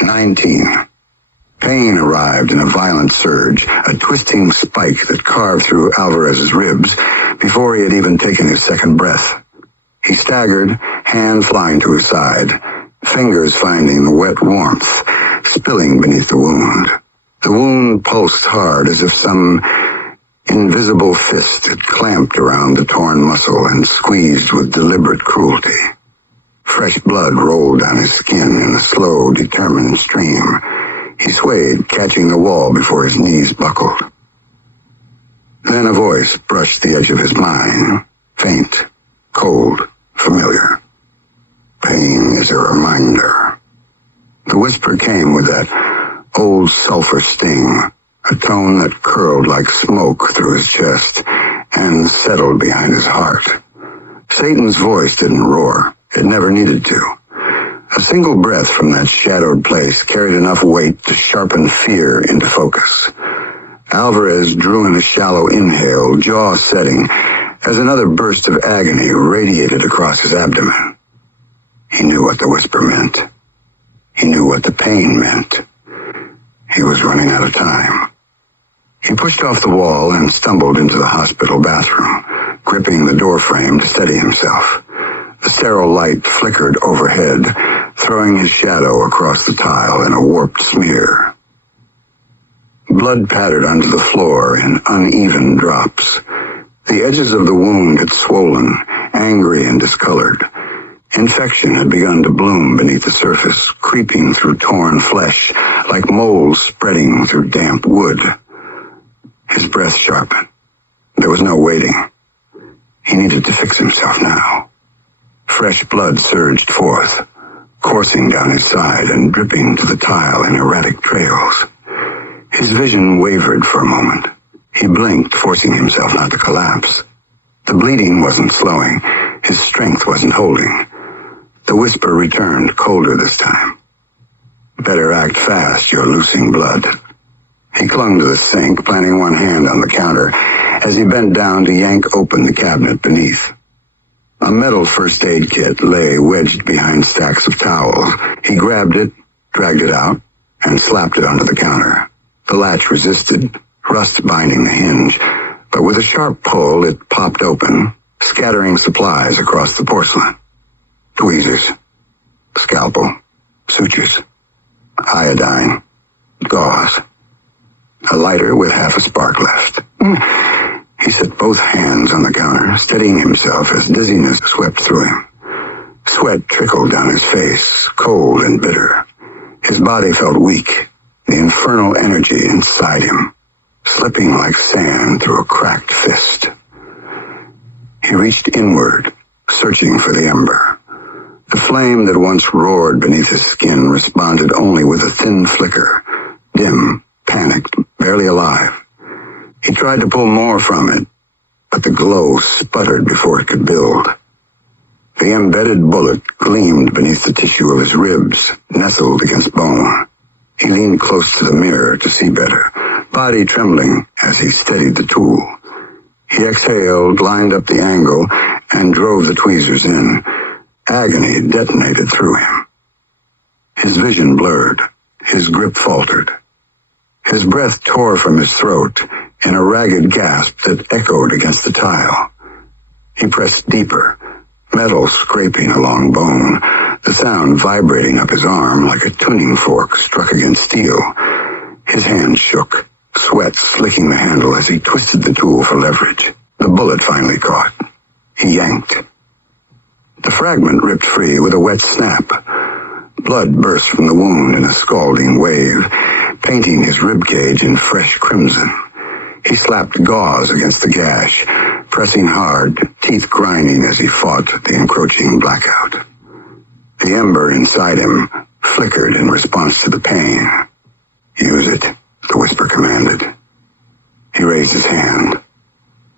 19. Pain arrived in a violent surge, a twisting spike that carved through Alvarez's ribs before he had even taken his second breath. He staggered, hand flying to his side, fingers finding the wet warmth, spilling beneath the wound. The wound pulsed hard as if some invisible fist had clamped around the torn muscle and squeezed with deliberate cruelty. Fresh blood rolled down his skin in a slow, determined stream. He swayed, catching the wall before his knees buckled. Then a voice brushed the edge of his mind, faint, cold, familiar. Pain is a reminder. The whisper came with that old sulfur sting, a tone that curled like smoke through his chest and settled behind his heart. Satan's voice didn't roar. It never needed to. A single breath from that shadowed place carried enough weight to sharpen fear into focus. Alvarez drew in a shallow inhale, jaw setting, as another burst of agony radiated across his abdomen. He knew what the whisper meant. He knew what the pain meant. He was running out of time. He pushed off the wall and stumbled into the hospital bathroom, gripping the doorframe to steady himself. The sterile light flickered overhead, throwing his shadow across the tile in a warped smear. Blood pattered onto the floor in uneven drops. The edges of the wound had swollen, angry and discolored. Infection had begun to bloom beneath the surface, creeping through torn flesh, like mold spreading through damp wood. His breath sharpened. There was no waiting. He needed to fix himself now. Fresh blood surged forth, coursing down his side and dripping to the tile in erratic trails. His vision wavered for a moment. He blinked, forcing himself not to collapse. The bleeding wasn't slowing. His strength wasn't holding. The whisper returned, colder this time. Better act fast, you're losing blood. He clung to the sink, planting one hand on the counter, as he bent down to yank open the cabinet beneath. A metal first aid kit lay wedged behind stacks of towels. He grabbed it, dragged it out, and slapped it onto the counter. The latch resisted, rust binding the hinge, but with a sharp pull it popped open, scattering supplies across the porcelain. Tweezers, scalpel, sutures, iodine, gauze. A lighter with half a spark left. He set both hands on the counter, steadying himself as dizziness swept through him. Sweat trickled down his face, cold and bitter. His body felt weak, the infernal energy inside him, slipping like sand through a cracked fist. He reached inward, searching for the ember. The flame that once roared beneath his skin responded only with a thin flicker, dim, panicked, barely alive. He tried to pull more from it, but the glow sputtered before it could build. The embedded bullet gleamed beneath the tissue of his ribs, nestled against bone. He leaned close to the mirror to see better, body trembling as he steadied the tool. He exhaled, lined up the angle, and drove the tweezers in. Agony detonated through him. His vision blurred. His grip faltered. His breath tore from his throat in a ragged gasp that echoed against the tile. He pressed deeper, metal scraping along bone, the sound vibrating up his arm like a tuning fork struck against steel. His hand shook, sweat slicking the handle as he twisted the tool for leverage. The bullet finally caught. He yanked. The fragment ripped free with a wet snap. Blood burst from the wound in a scalding wave, painting his ribcage in fresh crimson. He slapped gauze against the gash, pressing hard, teeth grinding as he fought the encroaching blackout. The ember inside him flickered in response to the pain. "Use it," the whisper commanded. He raised his hand.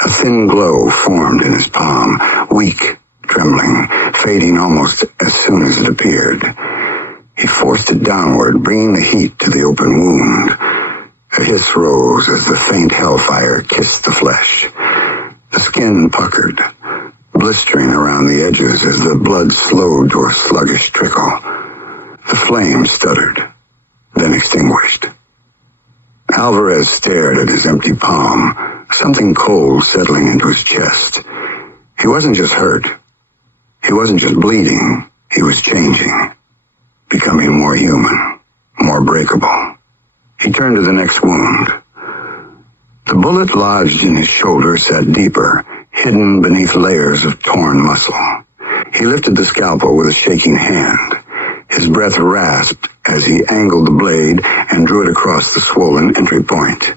A thin glow formed in his palm, weak, trembling, fading almost as soon as it appeared. He forced it downward, bringing the heat to the open wound. A hiss rose as the faint hellfire kissed the flesh. The skin puckered, blistering around the edges as the blood slowed to a sluggish trickle. The flame stuttered, Alvarez stared at his empty palm, something cold settling into his chest. He wasn't just hurt. He wasn't just bleeding. He was changing, becoming more human, more breakable. He turned to the next wound. The bullet lodged in his shoulder sat deeper, hidden beneath layers of torn muscle. He lifted the scalpel with a shaking hand. His breath rasped as he angled the blade and drew it across the swollen entry point.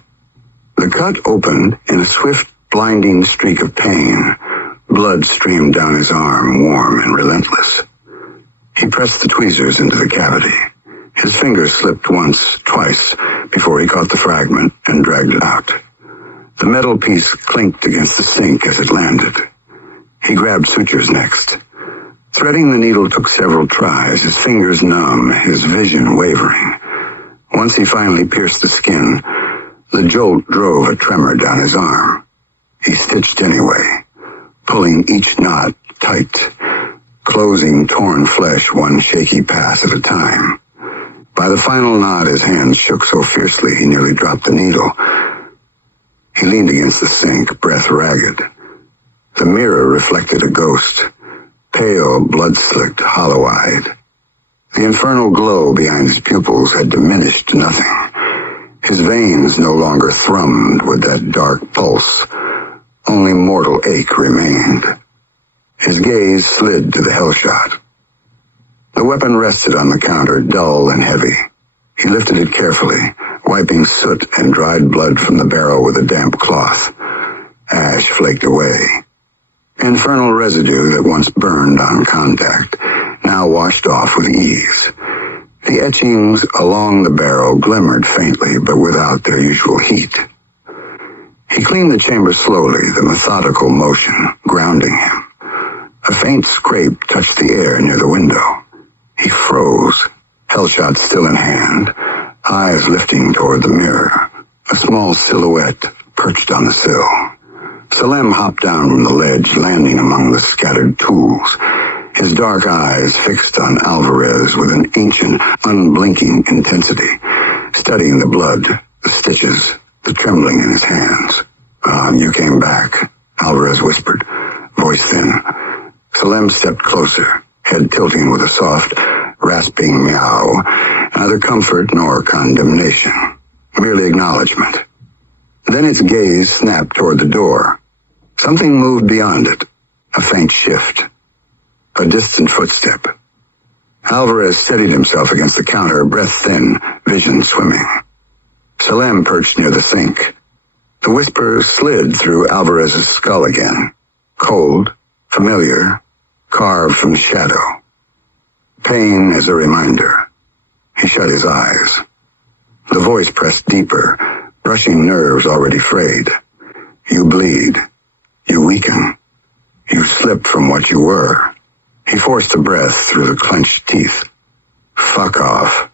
The cut opened in a swift, blinding streak of pain. Blood streamed down his arm, warm and relentless. He pressed the tweezers into the cavity. His fingers slipped once, twice, before he caught the fragment and dragged it out. The metal piece clinked against the sink as it landed. He grabbed sutures next. Threading the needle took several tries, his fingers numb, his vision wavering. Once he finally pierced the skin, the jolt drove a tremor down his arm. He stitched anyway, pulling each knot tight, closing torn flesh one shaky pass at a time. By the final knot, his hands shook so fiercely he nearly dropped the needle. He leaned against the sink, breath ragged. The mirror reflected a ghost, pale, blood-slicked, hollow-eyed. The infernal glow behind his pupils had diminished to nothing. His veins no longer thrummed with that dark pulse. Only mortal ache remained. His gaze slid to the hellshot. The weapon rested on the counter, dull and heavy. He lifted it carefully, wiping soot and dried blood from the barrel with a damp cloth. Ash flaked away. Infernal residue that once burned on contact, now washed off with ease. The etchings along the barrel glimmered faintly, but without their usual heat. He cleaned the chamber slowly, the methodical motion grounding him. A faint scrape touched the air near the window. He froze, hellshot still in hand, eyes lifting toward the mirror. A small silhouette perched on the sill. Salem hopped down from the ledge, landing among the scattered tools, his dark eyes fixed on Alvarez with an ancient, unblinking intensity, studying the blood, the stitches, the trembling in his hands. You came back, Alvarez whispered, voice thin. Salem stepped closer, head tilting with a soft, rasping meow, neither comfort nor condemnation, merely acknowledgement. Then its gaze snapped toward the door. Something moved beyond it, a faint shift, a distant footstep. Alvarez steadied himself against the counter, breath thin, vision swimming. Salem perched near the sink. The whisper slid through Alvarez's skull again, cold, familiar, carved from shadow. Pain as a reminder. He shut his eyes. The voice pressed deeper, brushing nerves already frayed. You bleed. You weaken. You slip from what you were. He forced a breath through the clenched teeth. Fuck off.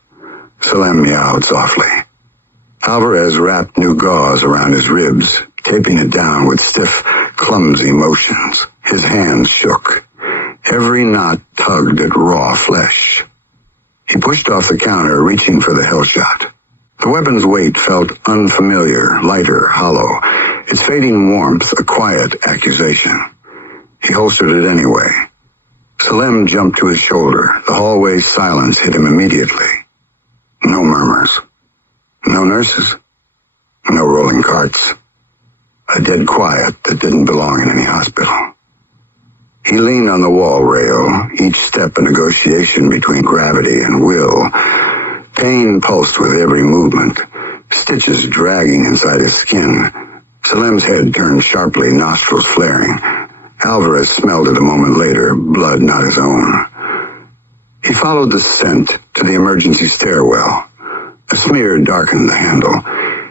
Salem meowed softly. Alvarez wrapped new gauze around his ribs, taping it down with stiff, clumsy motions. His hands shook. Every knot tugged at raw flesh. He pushed off the counter, reaching for the hellshot. The weapon's weight felt unfamiliar, lighter, hollow, its fading warmth a quiet accusation. He holstered it anyway. Salem jumped to his shoulder. The hallway's silence hit him immediately. No murmurs. No nurses. No rolling carts. A dead quiet that didn't belong in any hospital. He leaned on the wall rail, each step a negotiation between gravity and will. Pain pulsed with every movement, stitches dragging inside his skin. Salem's head turned sharply, nostrils flaring. Alvarez smelled it a moment later, blood not his own. He followed the scent to the emergency stairwell. A smear darkened the handle.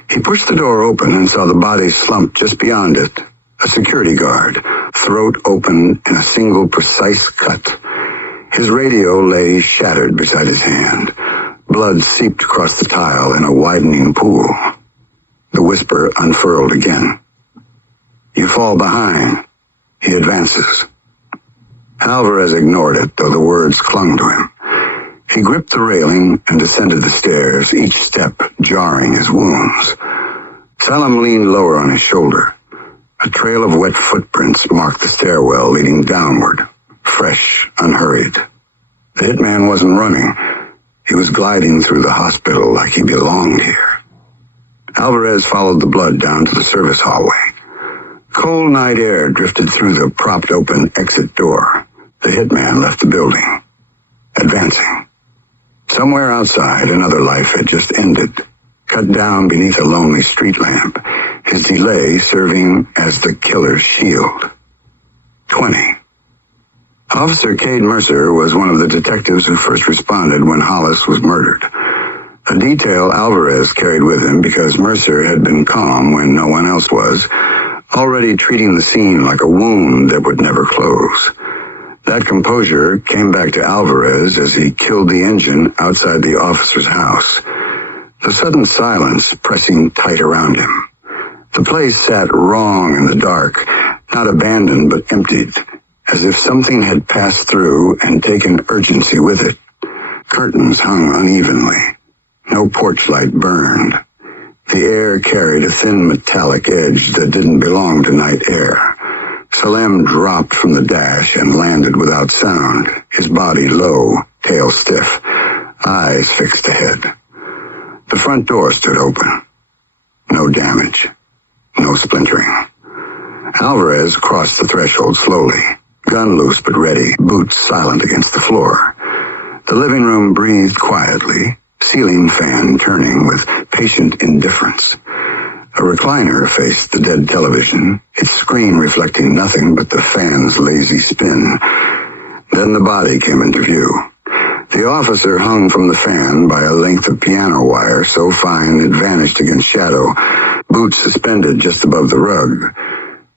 He pushed the door open and saw the body slumped just beyond it. A security guard, throat open in a single precise cut. His radio lay shattered beside his hand. Blood seeped across the tile in a widening pool. The whisper unfurled again. You fall behind. He advances. Alvarez ignored it, though the words clung to him. He gripped the railing and descended the stairs, each step jarring his wounds. Salem leaned lower on his shoulder. A trail of wet footprints marked the stairwell leading downward, fresh, unhurried. The hitman wasn't running. He was gliding through the hospital like he belonged here. Alvarez followed the blood down to the service hallway. Cold night air drifted through the propped-open exit door. The hitman left the building, advancing. Somewhere outside, another life had just ended, cut down beneath a lonely street lamp, his delay serving as the killer's shield. 20. Officer Cade Mercer was one of the detectives who first responded when Hollis was murdered. A detail Alvarez carried with him because Mercer had been calm when no one else was, already treating the scene like a wound that would never close. That composure came back to Alvarez as he killed the engine outside the officer's house, the sudden silence pressing tight around him. The place sat wrong in the dark, not abandoned but emptied, as if something had passed through and taken urgency with it. Curtains hung unevenly. No porch light burned. The air carried a thin metallic edge that didn't belong to night air. Salem dropped from the dash and landed without sound, his body low, tail stiff, eyes fixed ahead. The front door stood open. No damage. No splintering. Alvarez crossed the threshold slowly, gun loose but ready, boots silent against the floor. The living room breathed quietly, ceiling fan turning with patient indifference. A recliner faced the dead television, its screen reflecting nothing but the fan's lazy spin. Then the body came into view. The officer hung from the fan by a length of piano wire so fine it vanished against shadow, boots suspended just above the rug.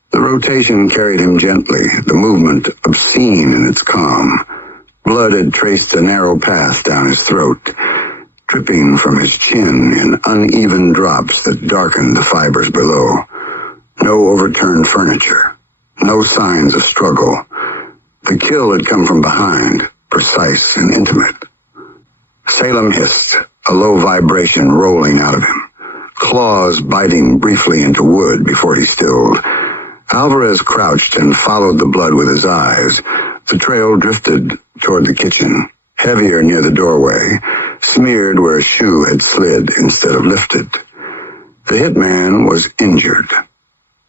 The rotation carried him gently, the movement obscene in its calm. Blood had traced a narrow path down his throat, dripping from his chin in uneven drops that darkened the fibers below. No overturned furniture. No signs of struggle. The kill had come from behind, precise and intimate. Salem hissed, a low vibration rolling out of him, claws biting briefly into wood before he stilled. Alvarez crouched and followed the blood with his eyes. The trail drifted toward the kitchen, heavier near the doorway, smeared where a shoe had slid instead of lifted. The hitman was injured.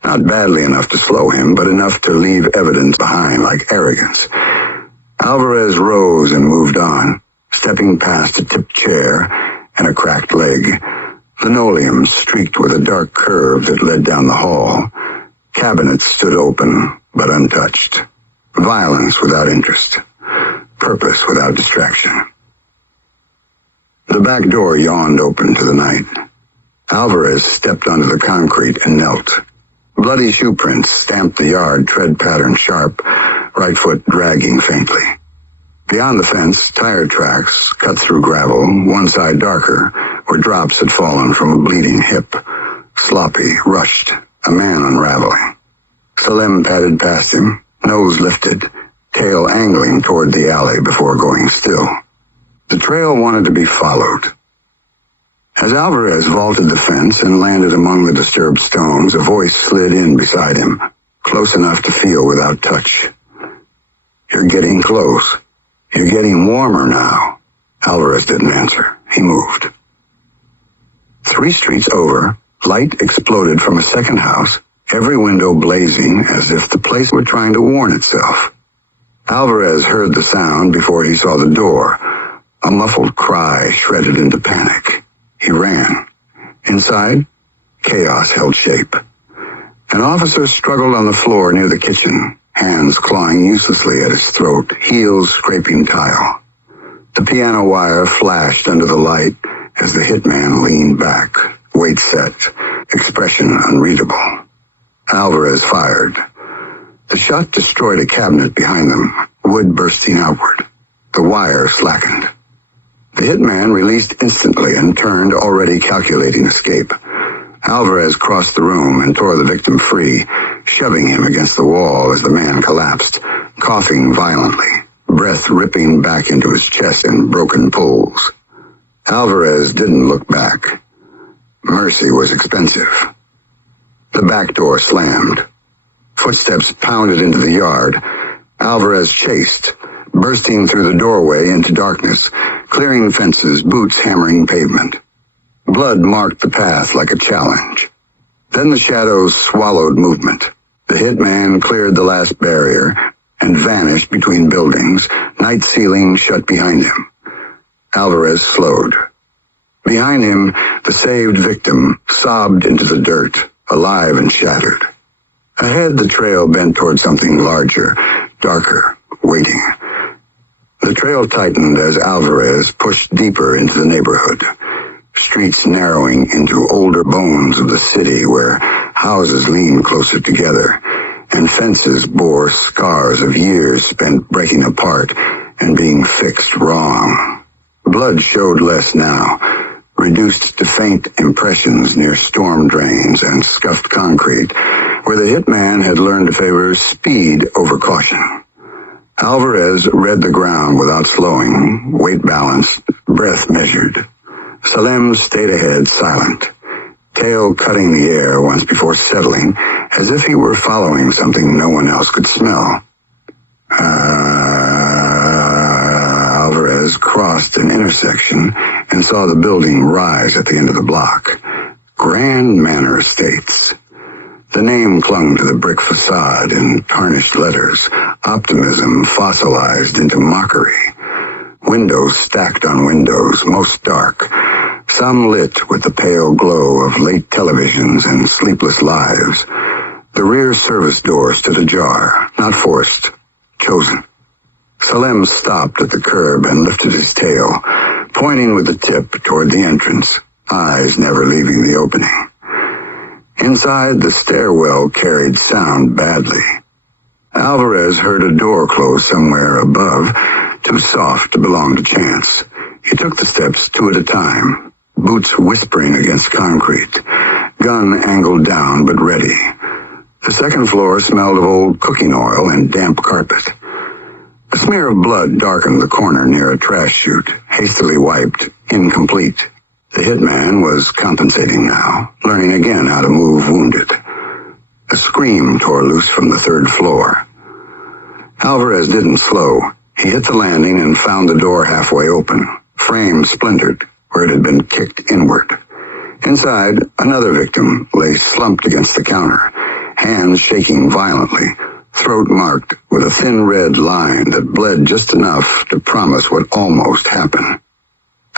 Not badly enough to slow him, but enough to leave evidence behind like arrogance. Alvarez rose and moved on, stepping past a tipped chair and a cracked leg. Linoleum streaked with a dark curve that led down the hall. Cabinets stood open, but untouched. Violence without interest. Purpose without distraction. The back door yawned open to the night. Alvarez stepped onto the concrete and knelt. Bloody shoe prints stamped the yard, tread pattern sharp, right foot dragging faintly. Beyond the fence, tire tracks cut through gravel, one side darker, where drops had fallen from a bleeding hip. Sloppy, rushed, a man unraveling. Salem padded past him, nose lifted, tail angling toward the alley before going still. The trail wanted to be followed. As Alvarez vaulted the fence and landed among the disturbed stones, a voice slid in beside him, close enough to feel without touch. "You're getting close. You're getting warmer now." Alvarez didn't answer. He moved. 3 streets over, light exploded from a second house, every window blazing as if the place were trying to warn itself. Alvarez heard the sound before he saw the door. A muffled cry shredded into panic. He ran. Inside, chaos held shape. An officer struggled on the floor near the kitchen, hands clawing uselessly at his throat, heels scraping tile. The piano wire flashed under the light as the hitman leaned back, weight set, expression unreadable. Alvarez fired. The shot destroyed a cabinet behind them, wood bursting outward. The wire slackened. The hitman released instantly and turned, already calculating escape. Alvarez crossed the room and tore the victim free, shoving him against the wall as the man collapsed, coughing violently, breath ripping back into his chest in broken pulls. Alvarez didn't look back. Mercy was expensive. The back door slammed. Footsteps pounded into the yard. Alvarez chased, bursting through the doorway into darkness, clearing fences, boots hammering pavement. Blood marked the path like a challenge. Then the shadows swallowed movement. The hitman cleared the last barrier and vanished between buildings, night ceiling shut behind him. Alvarez slowed. Behind him, the saved victim sobbed into the dirt, alive and shattered. Ahead, the trail bent toward something larger, darker, waiting. The trail tightened as Alvarez pushed deeper into the neighborhood, streets narrowing into older bones of the city where houses leaned closer together, and fences bore scars of years spent breaking apart and being fixed wrong. Blood showed less now, reduced to faint impressions near storm drains and scuffed concrete, where the hitman had learned to favor speed over caution. Alvarez read the ground without slowing, weight balanced, breath measured. Salem stayed ahead, silent, tail cutting the air once before settling, as if he were following something no one else could smell. Alvarez crossed an intersection and saw the building rise at the end of the block. Grand Manor Estates. The name clung to the brick facade in tarnished letters, optimism fossilized into mockery. Windows stacked on windows, most dark, some lit with the pale glow of late televisions and sleepless lives. The rear service door stood ajar, not forced, chosen. Salem stopped at the curb and lifted his tail, pointing with the tip toward the entrance, eyes never leaving the opening. Inside, the stairwell carried sound badly. Alvarez heard a door close somewhere above, too soft to belong to chance. He took the steps two at a time, boots whispering against concrete, gun angled down but ready. The second floor smelled of old cooking oil and damp carpet. A smear of blood darkened the corner near a trash chute, hastily wiped, incomplete. The hitman was compensating now, learning again how to move wounded. A scream tore loose from the third floor. Alvarez didn't slow. He hit the landing and found the door halfway open, frame splintered where it had been kicked inward. Inside, another victim lay slumped against the counter, hands shaking violently, throat marked with a thin red line that bled just enough to promise what almost happened.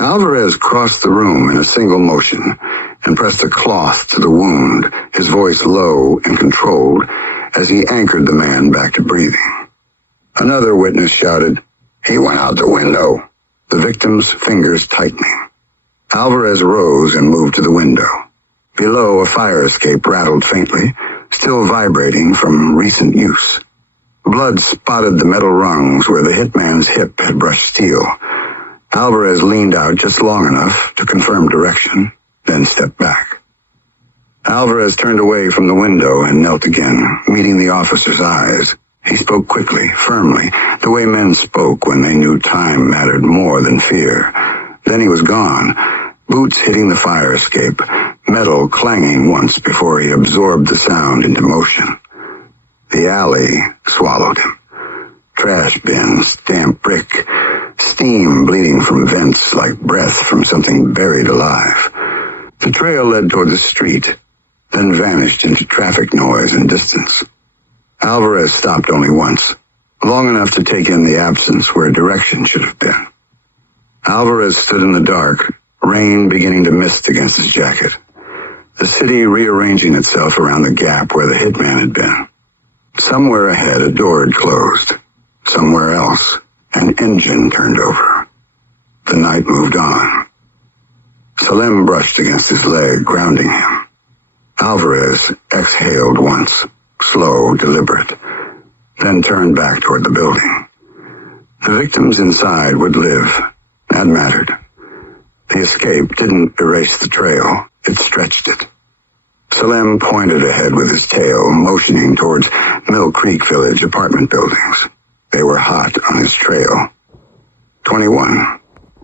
Alvarez crossed the room in a single motion and pressed a cloth to the wound, his voice low and controlled as he anchored the man back to breathing. Another witness shouted, "He went out the window," the victim's fingers tightening. Alvarez rose and moved to the window. Below, a fire escape rattled faintly, still vibrating from recent use. Blood spotted the metal rungs where the hitman's hip had brushed steel. Alvarez leaned out just long enough to confirm direction, then stepped back. Alvarez turned away from the window and knelt again, meeting the officer's eyes. He spoke quickly, firmly, the way men spoke when they knew time mattered more than fear. Then he was gone, boots hitting the fire escape, metal clanging once before he absorbed the sound into motion. The alley swallowed him. Trash bins, damp brick, steam bleeding from vents like breath from something buried alive. The trail led toward the street, then vanished into traffic noise and distance. Alvarez stopped only once, long enough to take in the absence where direction should have been. Alvarez stood in the dark, rain beginning to mist against his jacket. The city rearranging itself around the gap where the hitman had been. Somewhere ahead, a door had closed. Somewhere else, an engine turned over. The night moved on. Salem brushed against his leg, grounding him. Alvarez exhaled once, slow, deliberate, then turned back toward the building. The victims inside would live. That mattered. The escape didn't erase the trail, it stretched it. Salem pointed ahead with his tail, motioning towards Mill Creek Village apartment buildings. They were hot on his trail. 21.